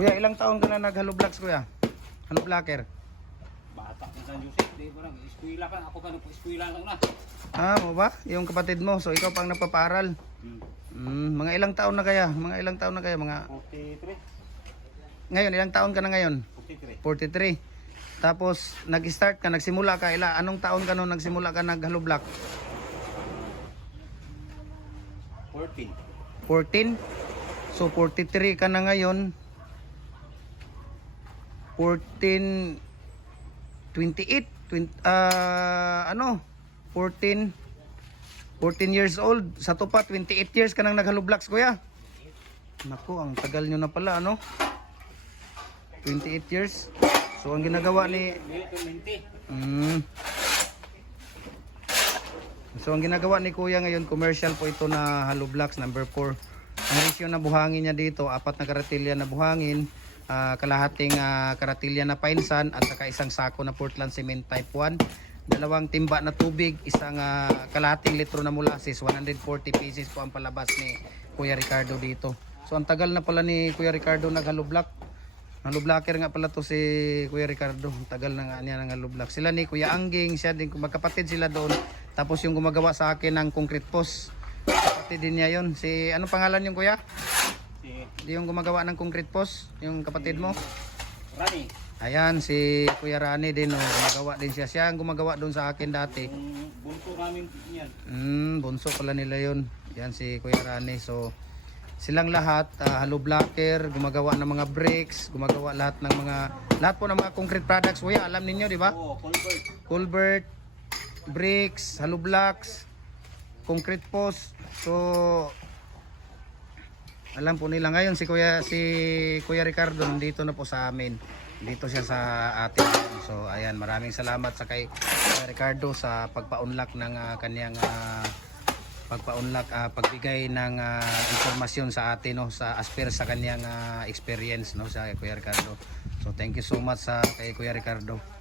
Kuya, ilang taon ka na nag-Hello Vlogs, kuya? Hello Vlogger? Bata ka San Jose, di ba lang, eskwela ka, ako ka nung eskwela lang na. Ah, mo ba? Yung kapatid mo. So, ikaw pang nagpapaaral. Hmm. Mm, mga ilang taon na kaya? Mga ilang taon na kaya? Mga... 43? Ngayon, ilang taon ka na ngayon? 43. 43. Tapos, nag-start ka, nagsimula ka. Ila, anong taon ka nung nagsimula ka nag-Hello Vlog? 14. 14. So 43 ka na ngayon. 14 28 20, ah, ano? 14 14 years old. Sa to pa 28 years ka nang naghalo vlogs kuya. Naku, ang tagal nyo na pala ano? 28 years. So ang ginagawa ni Hindi, 20. Mm. So ang ginagawa ni Kuya ngayon, commercial po ito na Halo Blocks number 4. Ang ratio na buhangin niya dito, apat na karatilya na buhangin, ah, kalahating ah, karatilya na painsan at saka isang sako na Portland Cement Type 1, dalawang timba na tubig, isang ah, kalahating litro na molasses, 140 pieces po ang palabas ni Kuya Ricardo dito. So ang tagal na pala ni Kuya Ricardo nag-Halo Block. Halo Blocker nga pala to si Kuya Ricardo. Tagal na nga niya ng Halo Block. Sila ni Kuya Angging, siya din magkapatid sila doon. Tapos yung gumagawa sa akin ng concrete post. Kapatid din niya yun. Si ano pangalan yung Kuya? Yung gumagawa ng concrete post, yung kapatid mo. Rani, Ayan, si Kuya Rani din, oh, gumagawa din siya. Siya ang gumagawa doon sa akin dati. yung bunso namin yan. Hmm, bunso pala nila yun. Yan si Kuya Rani. So, silang lahat, uh, halo blocker, gumagawa ng mga bricks, gumagawa lahat ng mga, lahat po ng mga concrete products. Kuya, alam ninyo, di ba? Oo, Colbert. Culvert, bricks, halo blocks, concrete post. So, alam po nila ngayon si Kuya si Kuya Ricardo nandito na po sa amin. Dito siya sa atin. So ayan, maraming salamat sa kay Ricardo sa pagpa-unlock ng ah, kanyang ah, pagpa-unlock ah, pagbigay ng ah, impormasyon sa atin no sa aspir sa kanyang ah, experience no sa Kuya Ricardo. So thank you so much sa kay Kuya Ricardo.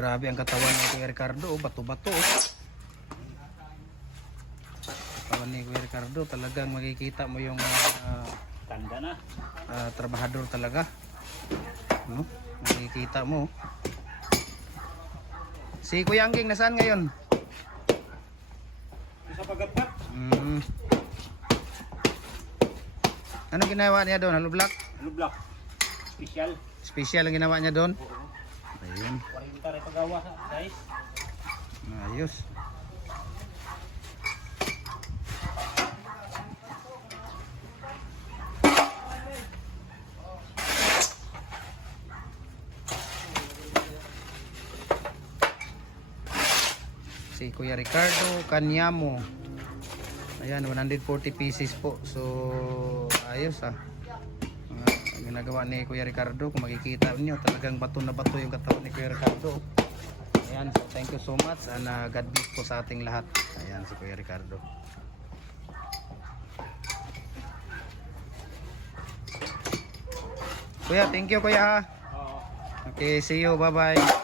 Grabe ang katawan ni Kuya Ricardo, oh, bato-bato. oh. Katawan ni Kuya Ricardo, talagang makikita mo yung ah, Tanda na. ah, trabahador talaga. No? Makikita mo. Si Kuya Angging nasaan ngayon? Sa pagkapat, Mm. Ano ginawa niya doon? Halo black? ano block? Special. Special ang ginawa niya doon? Oo. Ayun. 40 rin pagawa size. Ayos. Si Kuya Ricardo Kanyamo. Ayan, 140 pieces po. So, ayos ah. Ginagawa ni Kuya Ricardo, kung makikita niyo, talagang bato na bato yung katawan ni Kuya Ricardo. Ayan, so thank you so much and uh, God bless po sa ating lahat. Ayan si Kuya Ricardo. Kuya, thank you kuya. Okay, see you. Bye-bye.